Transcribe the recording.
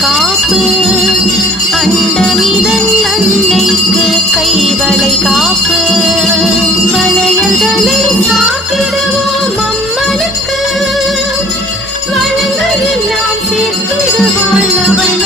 காப்பு அண்டமிதன் அன்னைக்கு கைவளை காப்பு வளையல்களை சாப்பிடுவோம் அம்மனுக்கு வளங்கள் எல்லாம் சேர்த்திடுவாள் அவள்